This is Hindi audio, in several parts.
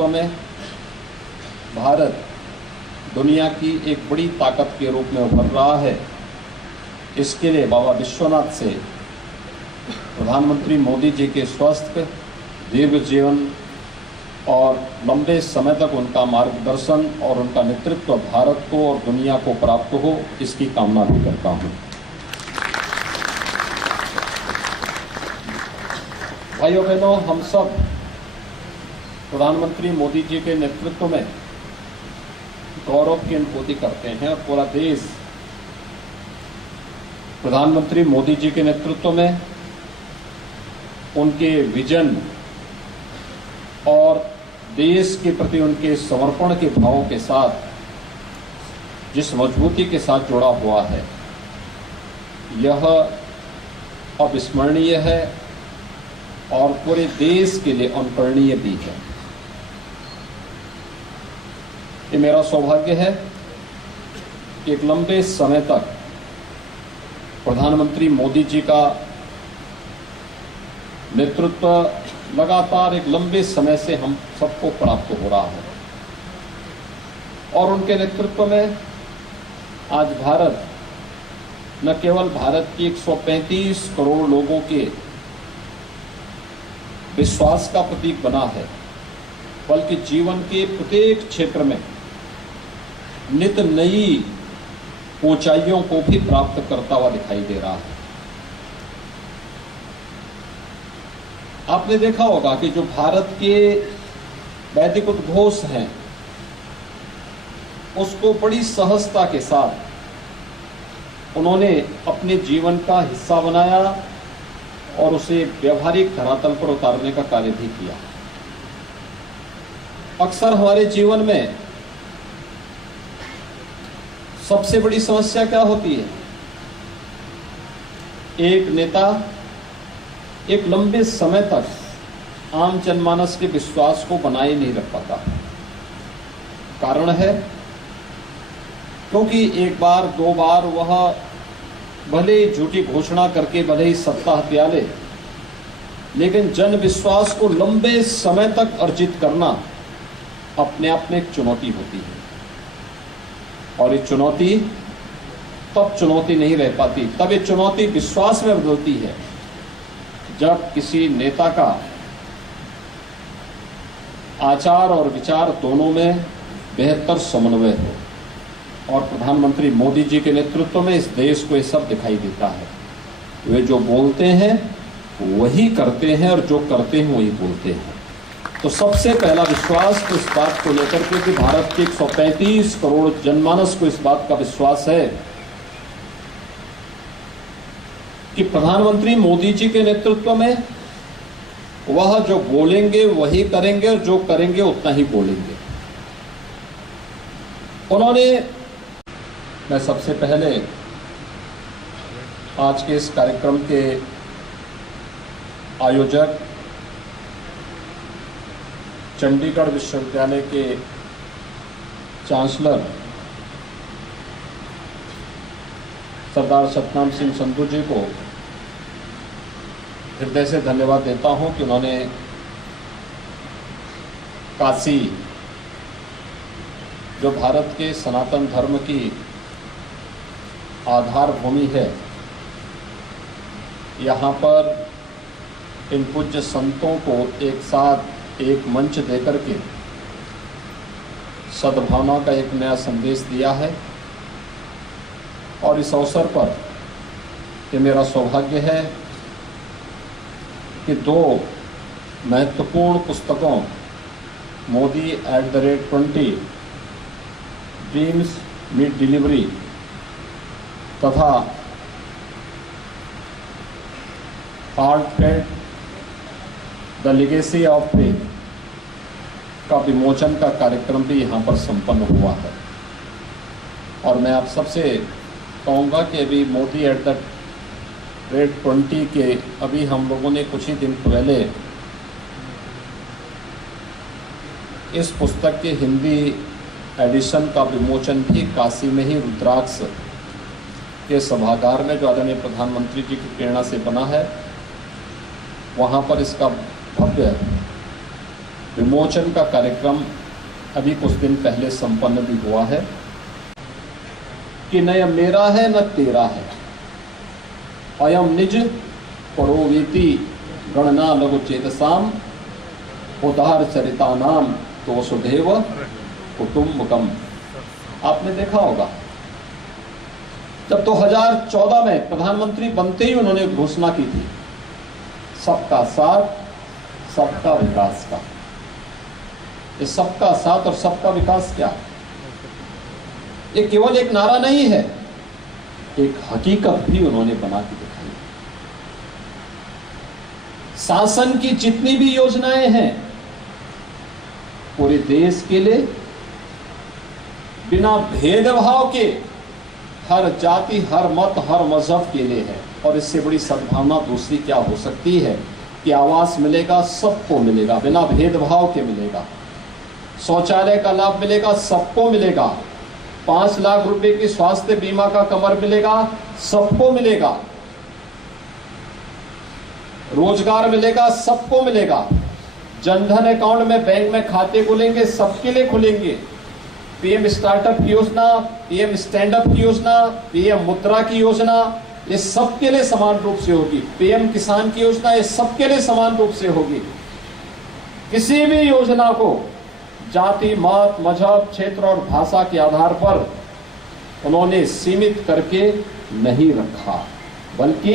नेतृत्व में भारत दुनिया की एक बड़ी ताकत के रूप में उभर रहा है। इसके लिए बाबा विश्वनाथ से प्रधानमंत्री मोदी जी के स्वास्थ्य, दीर्घ जीवन और लंबे समय तक उनका मार्गदर्शन और उनका नेतृत्व भारत को और दुनिया को प्राप्त हो, इसकी कामना भी करता हूँ। भाइयों बहनों, हम सब प्रधानमंत्री मोदी जी के नेतृत्व में गौरव की अनुभूति करते हैं और पूरा देश प्रधानमंत्री मोदी जी के नेतृत्व में उनके विजन और देश के प्रति उनके समर्पण के भावों के साथ जिस मजबूती के साथ जुड़ा हुआ है, यह अविस्मरणीय है और पूरे देश के लिए अनुकरणीय भी है। ये मेरा सौभाग्य है कि एक लंबे समय तक प्रधानमंत्री मोदी जी का नेतृत्व लगातार एक लंबे समय से हम सबको प्राप्त हो रहा है और उनके नेतृत्व में आज भारत न केवल भारत की 135 करोड़ लोगों के विश्वास का प्रतीक बना है, बल्कि जीवन के प्रत्येक क्षेत्र में नित नई ऊंचाइयों को भी प्राप्त करता हुआ दिखाई दे रहा है। आपने देखा होगा कि जो भारत के वैदिक उद्घोष हैं, उसको बड़ी सहजता के साथ उन्होंने अपने जीवन का हिस्सा बनाया और उसे व्यवहारिक धरातल पर उतारने का कार्य भी किया। अक्सर हमारे जीवन में सबसे बड़ी समस्या क्या होती है? एक नेता एक लंबे समय तक आम जनमानस के विश्वास को बनाए नहीं रख पाता। कारण है क्योंकि एक बार दो बार वह भले ही झूठी घोषणा करके भले ही सत्ता हथिया ले, लेकिन जन विश्वास को लंबे समय तक अर्जित करना अपने आप में एक चुनौती होती है। और ये चुनौती तब चुनौती नहीं रह पाती, तब ये चुनौती विश्वास में बदलती है जब किसी नेता का आचार और विचार दोनों में बेहतर समन्वय हो। और प्रधानमंत्री मोदी जी के नेतृत्व में इस देश को ये सब दिखाई देता है। वे जो बोलते हैं वही करते हैं और जो करते हैं वही बोलते हैं। तो सबसे पहला विश्वास तो इस बात को लेकर के कि भारत के 135 करोड़ जनमानस को इस बात का विश्वास है कि प्रधानमंत्री मोदी जी के नेतृत्व में वह जो बोलेंगे वही करेंगे और जो करेंगे उतना ही बोलेंगे। मैं सबसे पहले आज के इस कार्यक्रम के आयोजक चंडीगढ़ विश्वविद्यालय के चांसलर सरदार सतनाम सिंह संधू जी को हृदय से धन्यवाद देता हूं कि उन्होंने काशी, जो भारत के सनातन धर्म की आधार भूमि है, यहाँ पर इन पूज्य संतों को एक साथ एक मंच देकर के सद्भावना का एक नया संदेश दिया है। और इस अवसर पर ये मेरा सौभाग्य है कि दो महत्वपूर्ण पुस्तकों, मोदी @20, ड्रीम्स मीट डिलीवरी तथा heartfelt the legacy of faith का विमोचन का कार्यक्रम भी यहाँ पर संपन्न हुआ है। और मैं आप सबसे कहूँगा कि अभी मोदी @20 के अभी हम लोगों ने कुछ ही दिन पहले इस पुस्तक के हिंदी एडिशन का विमोचन भी काशी में ही रुद्राक्ष के सभागार में, जो आदरणीय प्रधानमंत्री जी की प्रेरणा से बना है, वहाँ पर इसका भव्य विमोचन का कार्यक्रम अभी कुछ दिन पहले संपन्न भी हुआ है कि न यह मेरा है न तेरा है, अयम निज परोवेति गणना लघु चेतसाम उदार चरितानाम तो वसुधैव कुटुंबकम। आपने देखा होगा जब 2014 में प्रधानमंत्री बनते ही उन्होंने घोषणा की थी सबका साथ सबका विकास का। ये सबका साथ और सबका विकास क्या, ये केवल एक नारा नहीं है, एक हकीकत भी उन्होंने बना के दिखाई। शासन की जितनी भी योजनाएं हैं पूरे देश के लिए बिना भेदभाव के, हर जाति हर मत हर मजहब के लिए है। और इससे बड़ी सद्भावना दूसरी क्या हो सकती है कि आवास मिलेगा, सबको मिलेगा, बिना भेदभाव के मिलेगा। शौचालय का लाभ मिलेगा, सबको मिलेगा। 5 लाख रुपए की स्वास्थ्य बीमा का कवर मिलेगा, सबको मिलेगा। रोजगार मिलेगा, सबको मिलेगा। जनधन अकाउंट में बैंक में खाते खुलेंगे, सबके लिए खुलेंगे। पीएम स्टार्टअप की योजना, पीएम स्टैंड अप की योजना, पीएम मुद्रा की योजना, ये सबके लिए समान रूप से होगी। पीएम किसान की योजना, ये सबके लिए समान रूप से होगी। किसी भी योजना को जाति मत मजहब क्षेत्र और भाषा के आधार पर उन्होंने सीमित करके नहीं रखा, बल्कि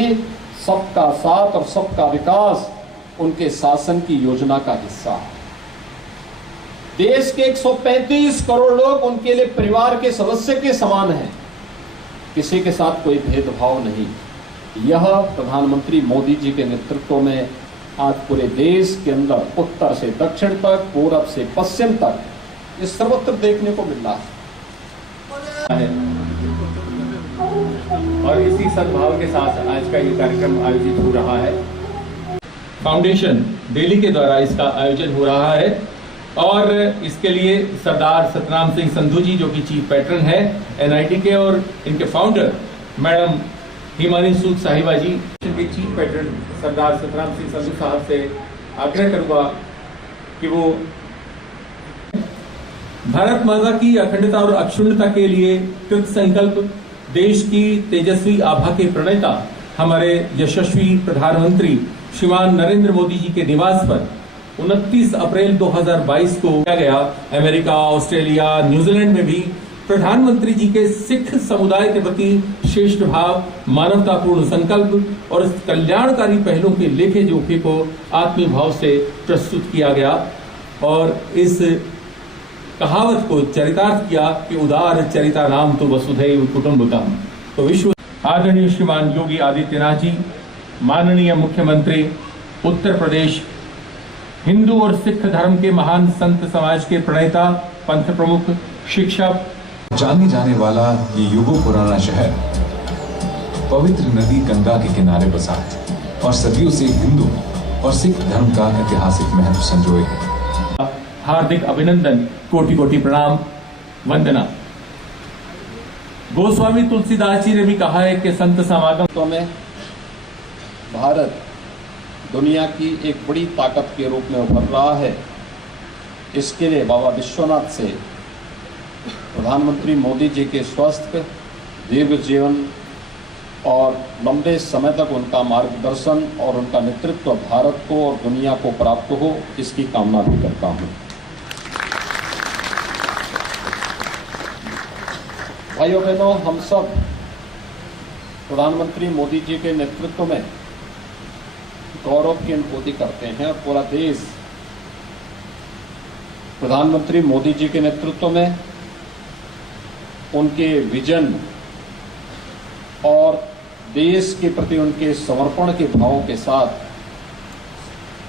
सबका साथ और सबका विकास उनके शासन की योजना का हिस्सा है। देश के 135 करोड़ लोग उनके लिए परिवार के सदस्य के समान हैं, किसी के साथ कोई भेदभाव नहीं। यह प्रधानमंत्री मोदी जी के नेतृत्व में आज पूरे देश के अंदर उत्तर से दक्षिण तक, पूरब से पश्चिम तक ये सर्वत्र देखने को मिल रहा है। और इसी सद्भाव के साथ आज का ये कार्यक्रम आयोजित हो रहा है। फाउंडेशन दिल्ली के द्वारा इसका आयोजन हो रहा है और इसके लिए सरदार सतनाम सिंह संधू जी जो कि चीफ पैट्रन है एनआईटी के, और इनके फाउंडर मैडम हिमानी सूद साहिबा जी के चीफ पैट्रन सरदार सतनाम सिंह संधू साहब से आग्रह करूंगा कि वो भारत माता की अखंडता और अक्षुण्णता के लिए कृत संकल्प देश की तेजस्वी आभा के प्रणेता हमारे यशस्वी प्रधानमंत्री श्रीमान नरेंद्र मोदी जी के निवास पर 29 अप्रैल 2022 को किया गया। अमेरिका, ऑस्ट्रेलिया, न्यूजीलैंड में भी प्रधानमंत्री जी के सिख समुदाय के प्रति श्रेष्ठ भाव, मानवतापूर्ण संकल्प और कल्याणकारी पहलों के लेखे जोखे को आत्मीय भाव से प्रस्तुत किया गया और इस कहावत को चरितार्थ किया कि उदार चरिता नाम तो वसुधैव कुटुंबकम। तो विश्व आदरणीय श्रीमान योगी आदित्यनाथ जी, माननीय मुख्यमंत्री उत्तर प्रदेश, हिंदू और सिख धर्म के महान संत समाज के प्रणेता, पंथ प्रमुख, शिक्षक, जाने जाने वाला ये युगों पुराना शहर पवित्र नदी गंगा के किनारे बसा है और सदियों से हिंदू और सिख धर्म का ऐतिहासिक महत्व संजोए है। हार्दिक अभिनंदन, कोटि कोटि प्रणाम, वंदना। गोस्वामी तुलसीदास जी ने भी कहा है कि संत समागम में भारत दुनिया की एक बड़ी ताकत के रूप में उभर रहा है। इसके लिए बाबा विश्वनाथ से प्रधानमंत्री मोदी जी के स्वस्थ, दीर्घ जीवन और लंबे समय तक उनका मार्गदर्शन और उनका नेतृत्व भारत को और दुनिया को प्राप्त हो, इसकी कामना भी करता हूं। भाइयों बहनों, हम सब प्रधानमंत्री मोदी जी के नेतृत्व में गौरव की अनुभूति करते हैं और पूरा देश प्रधानमंत्री मोदी जी के नेतृत्व में उनके विजन और देश के प्रति उनके समर्पण के भावों के साथ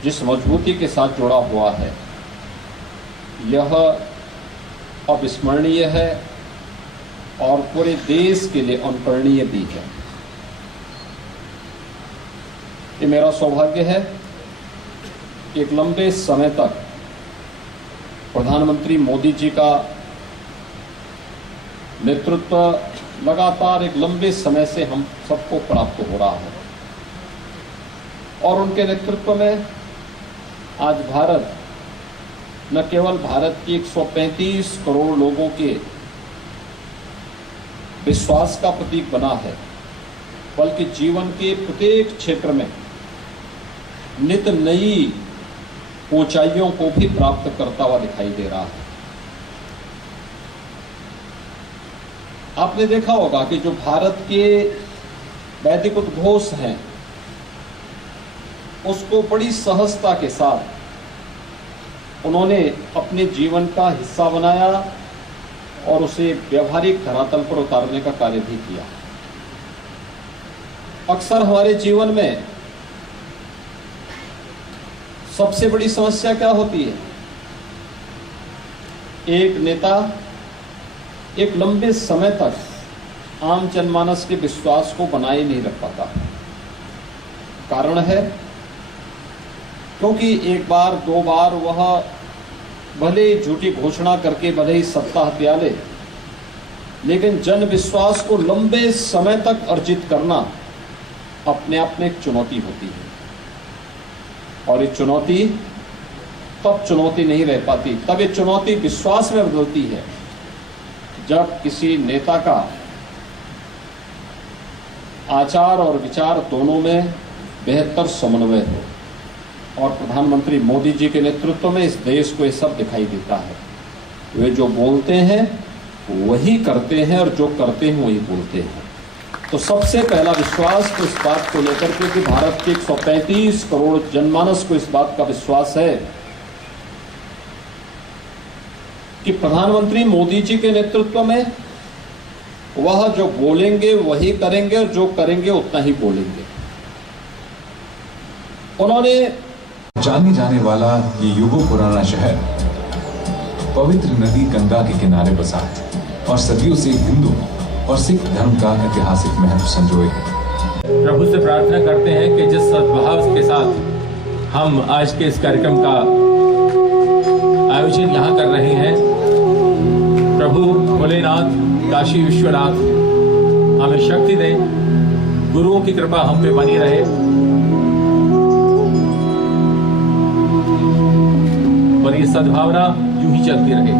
जिस मजबूती के साथ जुड़ा हुआ है, यह अविस्मरणीय है और पूरे देश के लिए अनुकरणीय भी है। ये मेरा सौभाग्य है कि एक लंबे समय तक प्रधानमंत्री मोदी जी का नेतृत्व लगातार एक लंबे समय से हम सबको प्राप्त हो रहा है और उनके नेतृत्व में आज भारत न केवल भारत के 135 करोड़ लोगों के विश्वास का प्रतीक बना है, बल्कि जीवन के प्रत्येक क्षेत्र में नित नई ऊंचाइयों को भी प्राप्त करता हुआ दिखाई दे रहा है। आपने देखा होगा कि जो भारत के वैदिक उद्घोष हैं, उसको बड़ी सहजता के साथ उन्होंने अपने जीवन का हिस्सा बनाया और उसे व्यवहारिक धरातल पर उतारने का कार्य भी किया। अक्सर हमारे जीवन में सबसे बड़ी समस्या क्या होती है? एक नेता एक लंबे समय तक आम जनमानस के विश्वास को बनाए नहीं रख पाता। कारण है क्योंकि एक बार दो बार वह भले ही झूठी घोषणा करके भले ही सत्ता हथिया ले, लेकिन जन विश्वास को लंबे समय तक अर्जित करना अपने आप में एक चुनौती होती है। और ये चुनौती तब चुनौती नहीं रह पाती, तब ये चुनौती विश्वास में बदलती है जब किसी नेता का आचार और विचार दोनों में बेहतर समन्वय हो। और प्रधानमंत्री मोदी जी के नेतृत्व में इस देश को ये सब दिखाई देता है। वे जो बोलते हैं वही करते हैं और जो करते हैं वही बोलते हैं। तो सबसे पहला विश्वास तो इस बात को लेकर के कि भारत के 135 करोड़ जनमानस को इस बात का विश्वास है कि प्रधानमंत्री मोदी जी के नेतृत्व में वह जो बोलेंगे वही करेंगे और जो करेंगे उतना ही बोलेंगे। उन्होंने जाने जाने वाला ये युगों पुराना शहर पवित्र नदी गंगा के किनारे बसा है और सदियों से हिंदू और सिख धर्म का ऐतिहासिक महत्व संजोए है। प्रभु से प्रार्थना करते हैं कि जिस सद्भाव के साथ हम आज के इस कार्यक्रम का आयोजन यहाँ कर रहे हैं, प्रभु भोलेनाथ काशी विश्वनाथ हमें शक्ति दें, गुरुओं की कृपा हम पे बनी रहे और ये सद्भावना यूं ही चलती रहे।